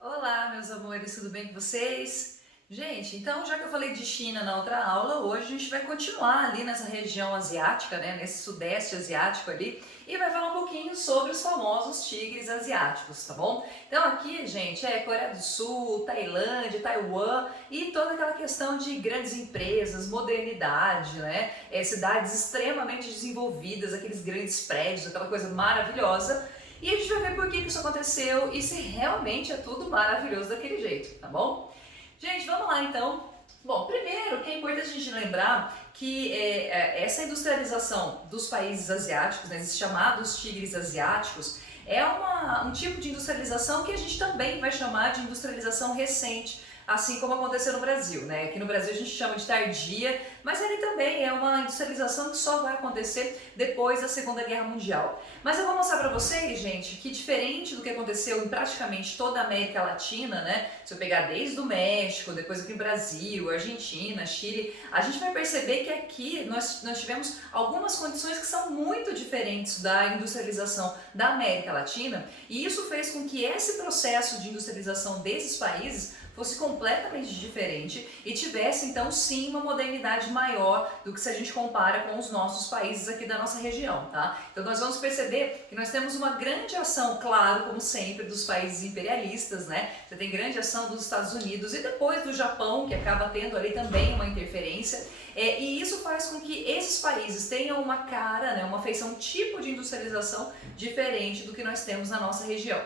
Olá, meus amores, tudo bem com vocês? Gente, então já que eu falei de China na outra aula, hoje a gente vai continuar ali nessa região asiática, né, nesse sudeste asiático ali, e vai falar um pouquinho sobre os famosos tigres asiáticos, tá bom? Então aqui, gente, é Coreia do Sul, Tailândia, Taiwan e toda aquela questão de grandes empresas, modernidade, né, cidades extremamente desenvolvidas, aqueles grandes prédios, aquela coisa maravilhosa. E a gente vai ver por que isso aconteceu e se realmente é tudo maravilhoso daquele jeito, tá bom? Gente, vamos lá então. Bom, primeiro que é importante a gente lembrar que essa industrialização dos países asiáticos, né, esses chamados tigres asiáticos, é um tipo de industrialização que a gente também vai chamar de industrialização recente, assim como aconteceu no Brasil, né? Aqui no Brasil a gente chama de tardia, mas ele também é uma industrialização que só vai acontecer depois da Segunda Guerra Mundial. Mas eu vou mostrar para vocês, gente, que diferente do que aconteceu em praticamente toda a América Latina, né? Se eu pegar desde o México, depois aqui no Brasil, Argentina, Chile, a gente vai perceber que aqui nós tivemos algumas condições que são muito diferentes da industrialização da América Latina, e isso fez com que esse processo de industrialização desses países fosse completamente diferente e tivesse então sim uma modernidade maior do que se a gente compara com os nossos países aqui da nossa região, tá? Então nós vamos perceber que nós temos uma grande ação, claro, como sempre, dos países imperialistas, né? Você tem grande ação dos Estados Unidos e depois do Japão, que acaba tendo ali também uma interferência, e isso faz com que esses países tenham uma cara, né, uma feição, um tipo de industrialização diferente do que nós temos na nossa região.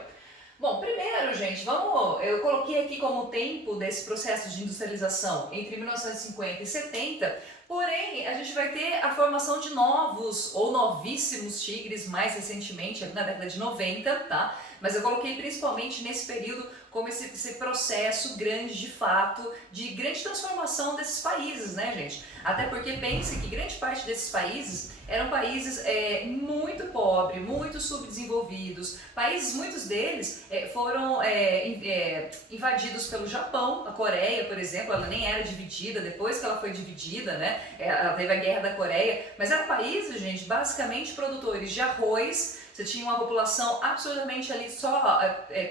Bom, primeiro, gente, eu coloquei aqui como tempo desse processo de industrialização entre 1950 e 70, porém a gente vai ter a formação de novos ou novíssimos tigres mais recentemente, na década de 90, tá? Mas eu coloquei principalmente nesse período como esse processo grande de fato, de grande transformação desses países, né, gente? Até porque pense que grande parte desses países eram países muito pobres, muito subdesenvolvidos, países, muitos deles foram invadidos pelo Japão. A Coreia, por exemplo, ela nem era dividida, depois que ela foi dividida, né, ela teve a Guerra da Coreia, mas eram países, gente, basicamente produtores de arroz. Você tinha uma população absolutamente ali só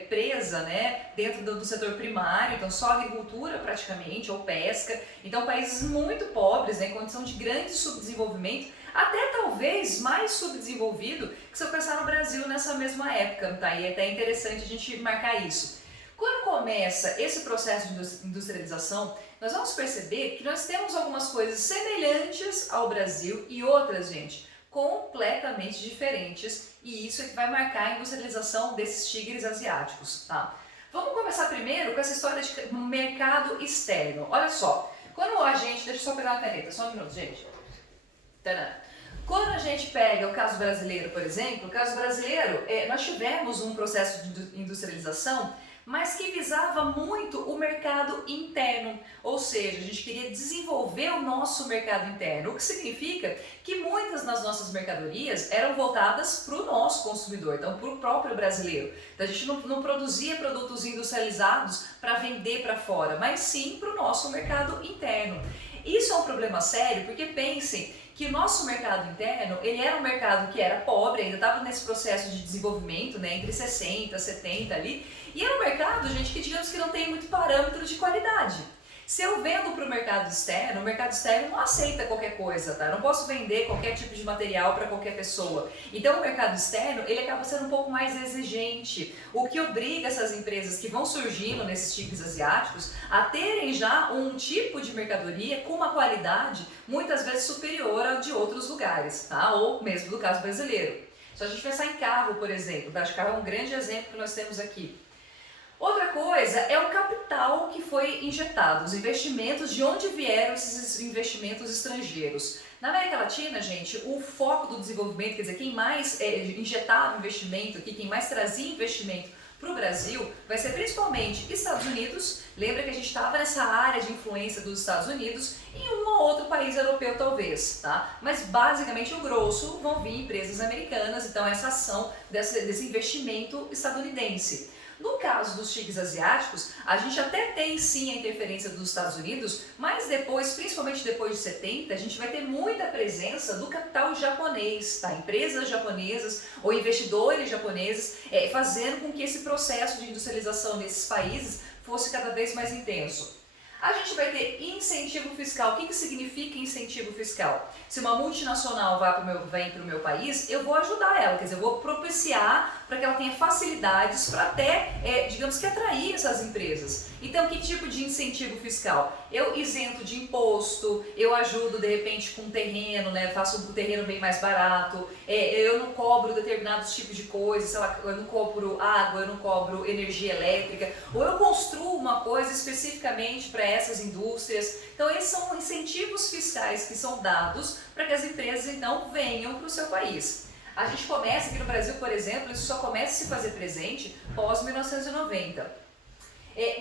presa, né, dentro do setor primário, então só agricultura praticamente, ou pesca. Então países muito pobres, né, em condição de grande subdesenvolvimento, até talvez mais subdesenvolvido que se eu pensar no Brasil nessa mesma época, tá? E é até interessante a gente marcar isso. Quando começa esse processo de industrialização, nós vamos perceber que nós temos algumas coisas semelhantes ao Brasil e outras, gente, completamente diferentes, e isso é que vai marcar a industrialização desses tigres asiáticos, tá? Vamos começar primeiro com essa história de mercado externo. Olha só, quando a gente... Deixa eu só pegar uma caneta, só um minuto, gente. Tadã. Quando a gente pega o caso brasileiro, por exemplo, o caso brasileiro, nós tivemos um processo de industrialização, mas que visava muito o mercado interno, ou seja, a gente queria desenvolver o nosso mercado interno, o que significa que muitas das nossas mercadorias eram voltadas para o nosso consumidor, então para o próprio brasileiro. Então a gente não produzia produtos industrializados para vender para fora, mas sim para o nosso mercado interno. Isso é um problema sério, porque pensem que o nosso mercado interno, ele era um mercado que era pobre, ainda estava nesse processo de desenvolvimento, né, entre 60 e 70 ali, e era um mercado, gente, que digamos que não tem muito parâmetro de qualidade. Se eu vendo para o mercado externo não aceita qualquer coisa, tá? Eu não posso vender qualquer tipo de material para qualquer pessoa. Então o mercado externo, ele acaba sendo um pouco mais exigente, o que obriga essas empresas que vão surgindo nesses tigres asiáticos a terem já um tipo de mercadoria com uma qualidade muitas vezes superior ao de outros lugares, tá? Ou mesmo do caso brasileiro. Se a gente pensar em carro, por exemplo, tá? Acho que carro é um grande exemplo que nós temos aqui. Outra coisa é o capital que foi injetado, os investimentos, de onde vieram esses investimentos estrangeiros. Na América Latina, gente, o foco do desenvolvimento, quer dizer, quem mais injetava investimento aqui, quem mais trazia investimento para o Brasil, vai ser principalmente Estados Unidos. Lembra que a gente estava nessa área de influência dos Estados Unidos e um ou outro país europeu talvez, tá? Mas basicamente o grosso vão vir empresas americanas, então essa ação desse investimento estadunidense. No caso dos tigres asiáticos, a gente até tem sim a interferência dos Estados Unidos, mas depois, principalmente depois de 70, a gente vai ter muita presença do capital japonês, tá? Empresas japonesas ou investidores japoneses fazendo com que esse processo de industrialização nesses países fosse cada vez mais intenso. A gente vai ter incentivo fiscal. O que significa incentivo fiscal? Se uma multinacional vem para o meu país, eu vou ajudar ela, quer dizer, eu vou propiciar para que ela tenha facilidades para até, digamos que, atrair essas empresas. Então, que tipo de incentivo fiscal? Eu isento de imposto, eu ajudo de repente com terreno, né? Faço um terreno bem mais barato, eu não cobro determinados tipos de coisas, sei lá, eu não cobro água, eu não cobro energia elétrica, ou eu construo uma coisa especificamente para essas indústrias. Então, esses são incentivos fiscais que são dados para que as empresas então venham para o seu país. A gente começa aqui no Brasil, por exemplo, isso só começa a se fazer presente pós 1990.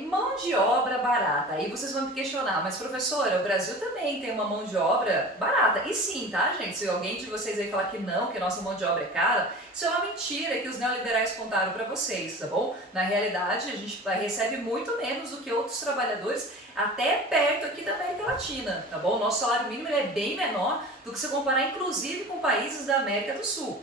Mão de obra barata. Aí vocês vão me questionar, mas professora, o Brasil também tem uma mão de obra barata. E sim, tá, gente? Se alguém de vocês aí falar que não, que a nossa mão de obra é cara, isso é uma mentira que os neoliberais contaram para vocês, tá bom? Na realidade, a gente recebe muito menos do que outros trabalhadores, até perto aqui da América Latina, tá bom? O nosso salário mínimo é bem menor do que se comparar, inclusive, com países da América do Sul.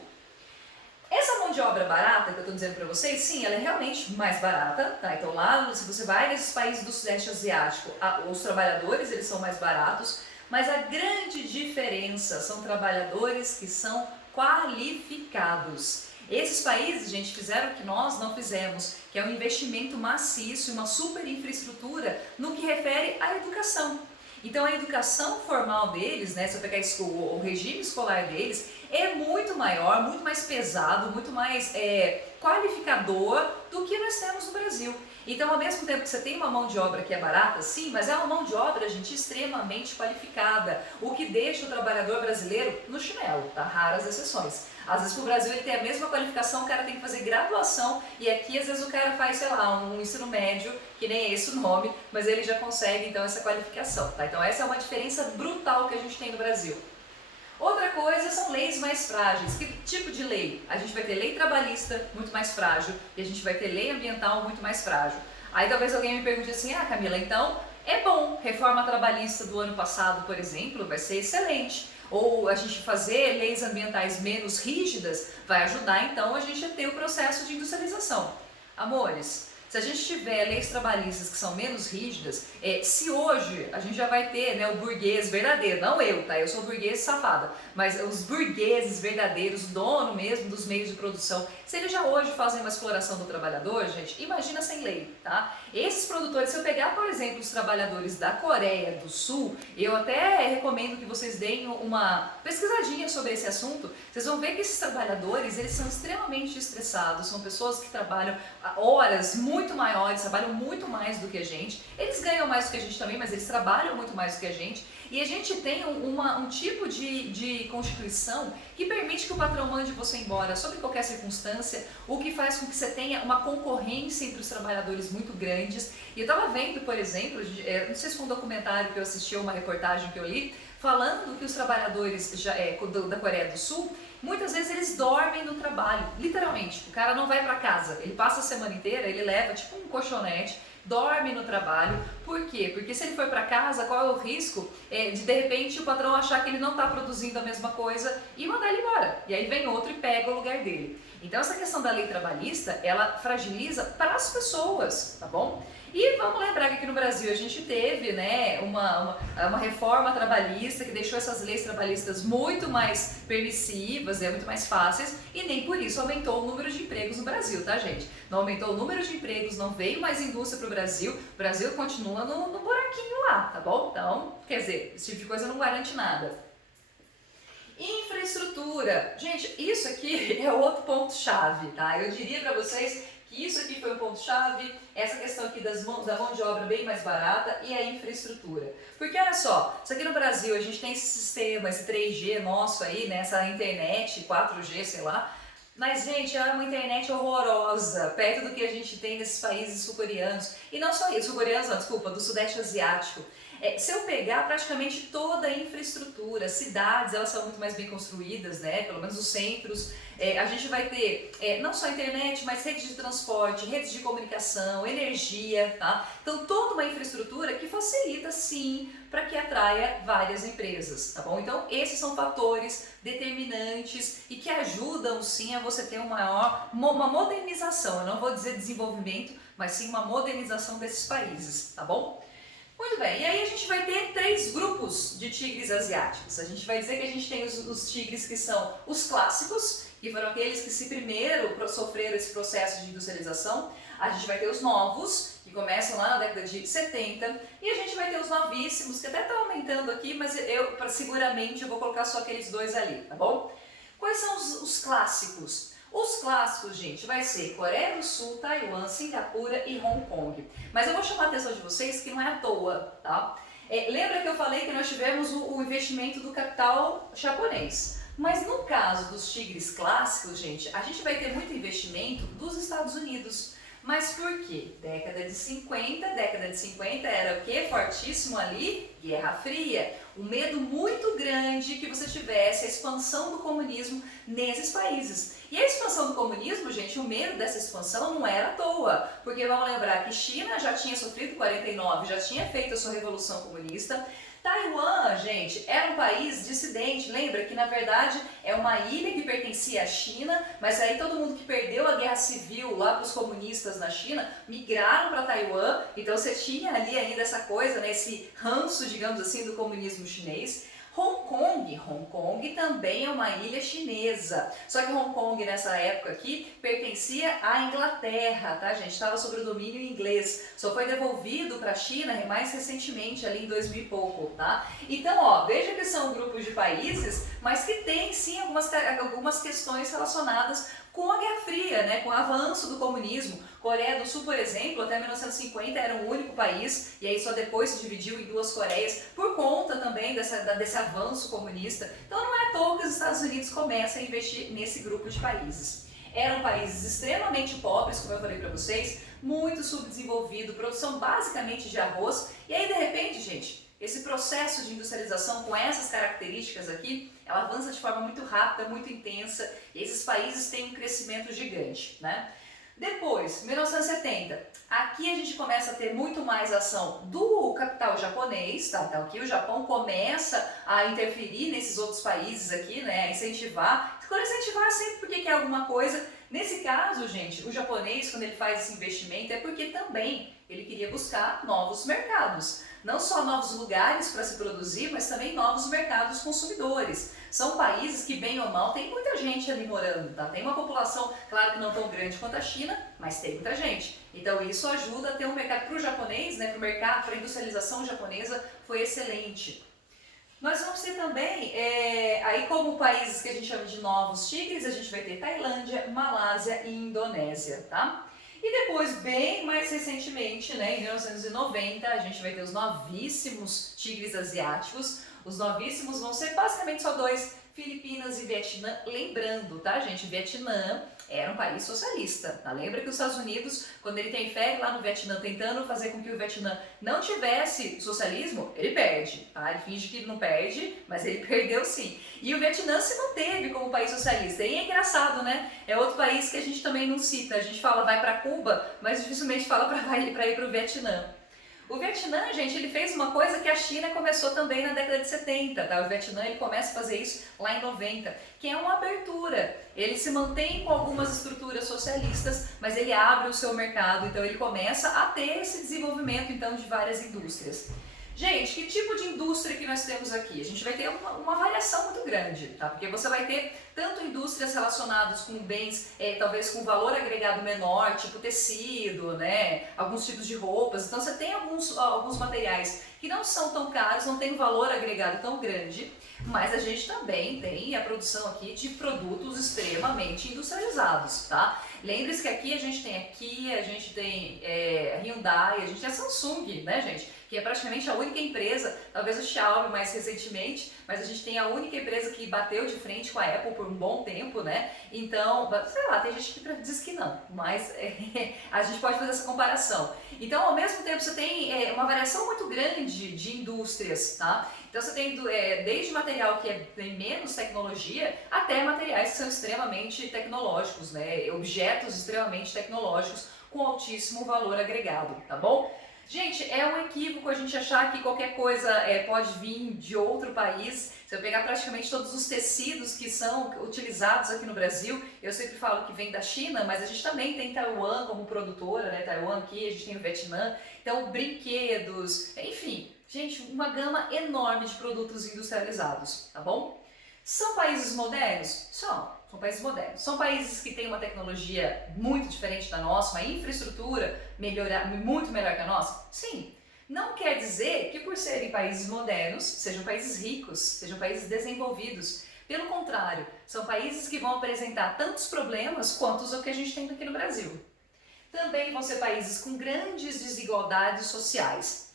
Essa mão de obra barata que eu estou dizendo para vocês, sim, ela é realmente mais barata, tá? Então lá, se você vai nesses países do Sudeste Asiático, os trabalhadores eles são mais baratos, mas a grande diferença são trabalhadores que são qualificados. Esses países, gente, fizeram o que nós não fizemos, que é um investimento maciço, uma super infraestrutura no que refere à educação. Então a educação formal deles, né, se eu pegar o regime escolar deles, é muito maior, muito mais pesado, muito mais qualificador do que nós temos no Brasil. Então, ao mesmo tempo que você tem uma mão de obra que é barata, sim, mas é uma mão de obra, gente, extremamente qualificada, o que deixa o trabalhador brasileiro no chinelo, tá? Raras exceções. Às vezes, para o Brasil, ele tem a mesma qualificação, o cara tem que fazer graduação, e aqui, às vezes, o cara faz, sei lá, um ensino médio, que nem é esse o nome, mas ele já consegue, então, essa qualificação, tá? Então, essa é uma diferença brutal que a gente tem no Brasil. Outra coisa são leis mais frágeis. Que tipo de lei? A gente vai ter lei trabalhista muito mais frágil e a gente vai ter lei ambiental muito mais frágil. Aí talvez alguém me pergunte assim, Camila, então é bom, reforma trabalhista do ano passado, por exemplo, vai ser excelente. Ou a gente fazer leis ambientais menos rígidas vai ajudar então a gente a ter o processo de industrialização. Amores, se a gente tiver leis trabalhistas que são menos rígidas, se hoje a gente já vai ter, né, o burguês verdadeiro, não eu, tá? Eu sou burguês safada, mas os burgueses verdadeiros, dono mesmo dos meios de produção, se eles já hoje fazem uma exploração do trabalhador, gente, imagina sem lei, tá? Esses produtores, se eu pegar, por exemplo, os trabalhadores da Coreia do Sul, eu até recomendo que vocês deem uma pesquisadinha sobre esse assunto, vocês vão ver que esses trabalhadores, eles são extremamente estressados, são pessoas que trabalham horas muito maiores, trabalham muito mais do que a gente, eles ganham mais do que a gente também, mas eles trabalham muito mais do que a gente, e a gente tem um tipo de constituição que permite que o patrão mande você embora sob qualquer circunstância, o que faz com que você tenha uma concorrência entre os trabalhadores muito grandes. E eu estava vendo, por exemplo, não sei se foi um documentário que eu assisti ou uma reportagem que eu li, falando que os trabalhadores da Coreia do Sul, muitas vezes eles dormem no trabalho, literalmente. O cara não vai para casa, ele passa a semana inteira, ele leva tipo um colchonete, dorme no trabalho. Por quê? Porque se ele for para casa, qual é o risco de repente o patrão achar que ele não está produzindo a mesma coisa e mandar ele embora. E aí vem outro e pega o lugar dele. Então essa questão da lei trabalhista, ela fragiliza para as pessoas, tá bom? E vamos lembrar que aqui no Brasil a gente teve, né, uma reforma trabalhista que deixou essas leis trabalhistas muito mais permissivas, muito mais fáceis, e nem por isso aumentou o número de empregos no Brasil, tá, gente? Não aumentou o número de empregos, não veio mais indústria para o Brasil continua no buraquinho lá, tá bom? Então, quer dizer, esse tipo de coisa não garante nada. Infraestrutura. Gente, isso aqui é outro ponto-chave, tá? Eu diria para vocês que isso aqui foi um ponto-chave, essa questão aqui da mão de obra bem mais barata e a infraestrutura. Porque olha só, se aqui no Brasil a gente tem esse sistema, esse 3G nosso aí, né, essa internet, 4G, sei lá, mas, gente, é uma internet horrorosa, perto do que a gente tem nesses países sul-coreanos. E não só isso, sul-coreanos não, desculpa, do Sudeste Asiático. Se eu pegar praticamente toda a infraestrutura, cidades, elas são muito mais bem construídas, né? Pelo menos os centros. A gente vai ter não só internet, mas redes de transporte, redes de comunicação, energia, tá? Então toda uma infraestrutura que facilita sim para que atraia várias empresas, tá bom? Então esses são fatores determinantes e que ajudam sim a você ter uma modernização, eu não vou dizer desenvolvimento, mas sim uma modernização desses países, tá bom? Muito bem, e aí a gente vai ter 3 grupos de tigres asiáticos. A gente vai dizer que a gente tem os tigres que são os clássicos, que foram aqueles que se primeiro sofreram esse processo de industrialização. A gente vai ter os novos, que começam lá na década de 70, e a gente vai ter os novíssimos, que até está aumentando aqui, mas seguramente eu vou colocar só aqueles 2 ali, tá bom? Quais são os clássicos? Os clássicos, gente, vai ser Coreia do Sul, Taiwan, Singapura e Hong Kong. Mas eu vou chamar a atenção de vocês que não é à toa, tá? Lembra que eu falei que nós tivemos o investimento do capital japonês. Mas no caso dos tigres clássicos, gente, a gente vai ter muito investimento dos Estados Unidos. Mas por quê? Década de 50 era o quê? Fortíssimo ali, Guerra Fria. Um medo muito grande que você tivesse a expansão do comunismo nesses países. E a expansão do comunismo, gente, o medo dessa expansão não era à toa. Porque vamos lembrar que China já tinha sofrido 49, já tinha feito a sua revolução comunista. Taiwan, gente, era um país dissidente, lembra que na verdade é uma ilha que pertencia à China, mas aí todo mundo que perdeu a guerra civil lá para os comunistas na China, migraram para Taiwan, então você tinha ali ainda essa coisa, né, esse ranço, digamos assim, do comunismo chinês. Hong Kong também é uma ilha chinesa, só que Hong Kong nessa época aqui pertencia à Inglaterra, tá gente? Estava sob o domínio inglês, só foi devolvido para a China mais recentemente, ali em 2000 e pouco, tá? Então, ó, veja que são grupos de países, mas que tem sim algumas questões relacionadas com a Guerra Fria, né, com o avanço do comunismo. Coreia do Sul, por exemplo, até 1950 era um único país, e aí só depois se dividiu em 2 Coreias, por conta também desse avanço comunista. Então não é à toa que os Estados Unidos começam a investir nesse grupo de países. Eram países extremamente pobres, como eu falei para vocês, muito subdesenvolvido, produção basicamente de arroz, e aí de repente, gente, esse processo de industrialização com essas características aqui, ela avança de forma muito rápida, muito intensa, e esses países têm um crescimento gigante, né? Depois, 1970, aqui a gente começa a ter muito mais ação do capital japonês, tá? Então aqui o Japão começa a interferir nesses outros países aqui, né? A incentivar. Quando incentivar sempre porque quer alguma coisa. Nesse caso, gente, o japonês, quando ele faz esse investimento, é porque também ele queria buscar novos mercados. Não só novos lugares para se produzir, mas também novos mercados consumidores. São países que, bem ou mal, tem muita gente ali morando, tá? Tem uma população, claro que não tão grande quanto a China, mas tem muita gente. Então isso ajuda a ter um mercado para o japonês, né? Para o mercado, para a industrialização japonesa, foi excelente. Nós vamos ter também, aí como países que a gente chama de novos tigres, a gente vai ter Tailândia, Malásia e Indonésia, tá? E depois, bem mais recentemente, né, em 1990, a gente vai ter os novíssimos tigres asiáticos. Os novíssimos vão ser basicamente só 2, Filipinas e Vietnã. Lembrando, tá, gente? Vietnã era um país socialista, tá? Lembra que os Estados Unidos, quando ele tem fé lá no Vietnã, tentando fazer com que o Vietnã não tivesse socialismo, ele perde, tá? Ele finge que não perde, mas ele perdeu sim. E o Vietnã se manteve como país socialista. E é engraçado, né? É outro país que a gente também não cita. A gente fala vai para Cuba, mas dificilmente fala para ir para o Vietnã. O Vietnã, gente, ele fez uma coisa que a China começou também na década de 70, tá? O Vietnã, ele começa a fazer isso lá em 90, que é uma abertura. Ele se mantém com algumas estruturas socialistas, mas ele abre o seu mercado, então ele começa a ter esse desenvolvimento, então, de várias indústrias. Gente, que tipo de indústria que nós temos aqui? A gente vai ter uma variação muito grande, tá? Porque você vai ter tanto indústrias relacionadas com bens, talvez com valor agregado menor, tipo tecido, né? Alguns tipos de roupas. Então você tem alguns materiais que não são tão caros, não tem um valor agregado tão grande, mas a gente também tem a produção aqui de produtos extremamente industrializados, tá? Lembre-se que aqui a gente tem Hyundai, Hyundai, a gente tem a Samsung, né, gente? Que é praticamente a única empresa, talvez o Xiaomi mais recentemente, mas a gente tem a única empresa que bateu de frente com a Apple por um bom tempo, né? Então, sei lá, tem gente que diz que não, mas a gente pode fazer essa comparação. Então, ao mesmo tempo, você tem uma variação muito grande de indústrias, tá? Então, você tem desde material que tem menos tecnologia até materiais que são extremamente tecnológicos, né? Objetos extremamente tecnológicos com altíssimo valor agregado, tá bom? Gente, é um equívoco a gente achar que qualquer coisa pode vir de outro país. Se eu pegar praticamente todos os tecidos que são utilizados aqui no Brasil, eu sempre falo que vem da China, mas a gente também tem Taiwan como produtora, né? Taiwan aqui, a gente tem o Vietnã, então brinquedos, enfim, gente, uma gama enorme de produtos industrializados, tá bom? São países modernos? São países modernos. São países que têm uma tecnologia muito diferente da nossa, uma infraestrutura muito melhor que a nossa? Sim. Não quer dizer que por serem países modernos, sejam países ricos, sejam países desenvolvidos. Pelo contrário, são países que vão apresentar tantos problemas quanto os que a gente tem aqui no Brasil. Também vão ser países com grandes desigualdades sociais.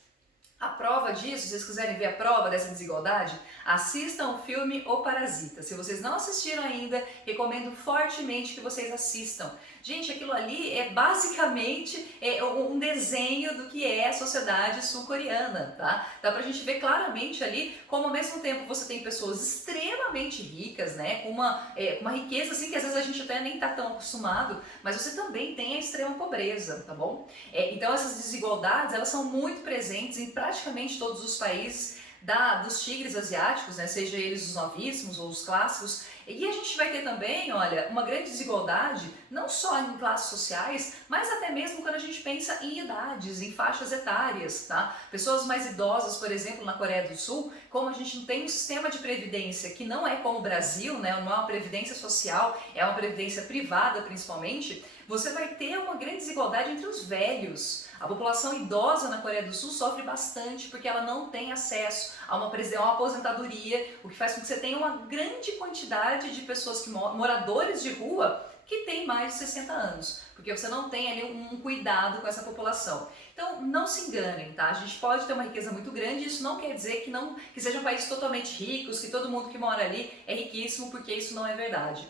A prova disso, se vocês quiserem ver a prova dessa desigualdade, assistam o filme O Parasita. Se vocês não assistiram ainda, recomendo fortemente que vocês assistam. Gente, aquilo ali é basicamente um desenho do que é a sociedade sul-coreana, tá? Dá pra gente ver claramente ali como ao mesmo tempo você tem pessoas extremamente ricas, né? Com uma riqueza assim que às vezes a gente até nem tá tão acostumado, mas você também tem a extrema pobreza, tá bom? Então essas desigualdades, elas são muito presentes em praticamente todos os países dos tigres asiáticos, né, seja eles os novíssimos ou os clássicos, e a gente vai ter também, olha, uma grande desigualdade, não só em classes sociais, mas até mesmo quando a gente pensa em idades, em faixas etárias, tá? Pessoas mais idosas, por exemplo, na Coreia do Sul, como a gente não tem um sistema de previdência que não é como o Brasil, né, não é uma previdência social, é uma previdência privada principalmente, você vai ter uma grande desigualdade entre os velhos. A população idosa na Coreia do Sul sofre bastante porque ela não tem acesso a uma aposentadoria, o que faz com que você tenha uma grande quantidade de pessoas moradores de rua que têm mais de 60 anos, porque você não tem ali um cuidado com essa população. Então, não se enganem, tá? A gente pode ter uma riqueza muito grande, isso não quer dizer que sejam países totalmente ricos, que todo mundo que mora ali é riquíssimo, porque isso não é verdade.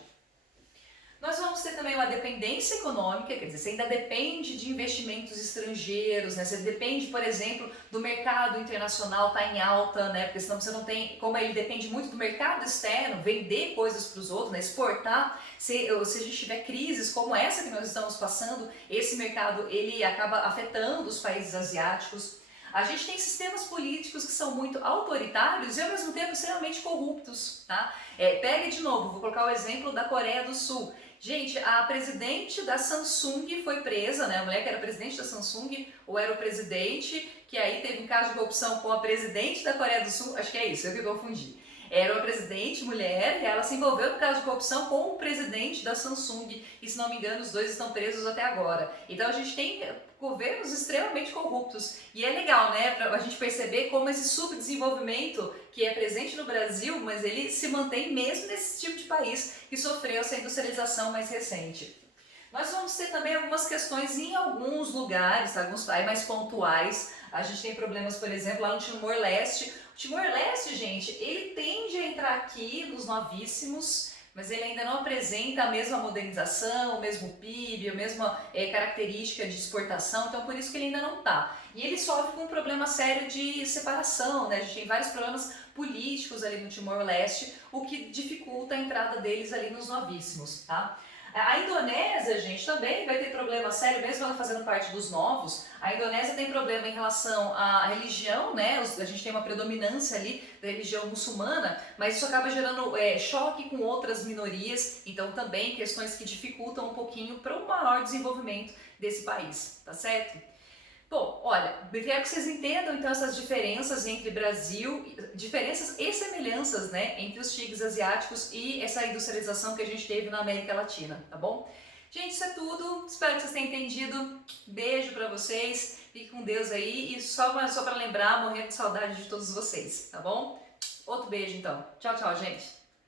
Nós vamos ter também uma dependência econômica, quer dizer, você ainda depende de investimentos estrangeiros, né? Você depende, por exemplo, do mercado internacional estar em alta, né? Porque senão você não tem, como ele depende muito do mercado externo, vender coisas para os outros, né? Exportar. Se a gente tiver crises como essa que nós estamos passando, esse mercado ele acaba afetando os países asiáticos. A gente tem sistemas políticos que são muito autoritários e ao mesmo tempo extremamente corruptos, tá? Pega de novo, vou colocar o exemplo da Coreia do Sul. Gente, a presidente da Samsung foi presa, né? A mulher que era presidente da Samsung, ou era o presidente, que aí teve um caso de corrupção com a presidente da Coreia do Sul, acho que é isso, eu que confundi. Era uma presidente mulher e ela se envolveu no caso de corrupção com o presidente da Samsung e, se não me engano, os dois estão presos até agora. Então a gente tem governos extremamente corruptos e é legal, né, pra a gente perceber como esse subdesenvolvimento que é presente no Brasil, mas ele se mantém mesmo nesse tipo de país que sofreu essa industrialização mais recente. Nós vamos ter também algumas questões em alguns lugares, alguns mais pontuais. A gente tem problemas, por exemplo, lá no Timor-Leste. O Timor-Leste, gente, ele tende a entrar aqui nos novíssimos, mas ele ainda não apresenta a mesma modernização, o mesmo PIB, a mesma característica de exportação, então por isso que ele ainda não está. E ele sofre com um problema sério de separação, né? A gente tem vários problemas políticos ali no Timor-Leste, o que dificulta a entrada deles ali nos novíssimos, tá? A Indonésia, gente, também vai ter problema sério, mesmo ela fazendo parte dos novos. A Indonésia tem problema em relação à religião, né? A gente tem uma predominância ali da religião muçulmana, mas isso acaba gerando choque com outras minorias, então também questões que dificultam um pouquinho para o maior desenvolvimento desse país, tá certo? Bom, olha, eu quero que vocês entendam então essas diferenças entre Brasil, diferenças e semelhanças, né, entre os tigres asiáticos e essa industrialização que a gente teve na América Latina, tá bom? Gente, isso é tudo, espero que vocês tenham entendido, beijo pra vocês, fique com Deus aí e só pra lembrar, morrendo de saudade de todos vocês, tá bom? Outro beijo então, tchau, tchau, gente!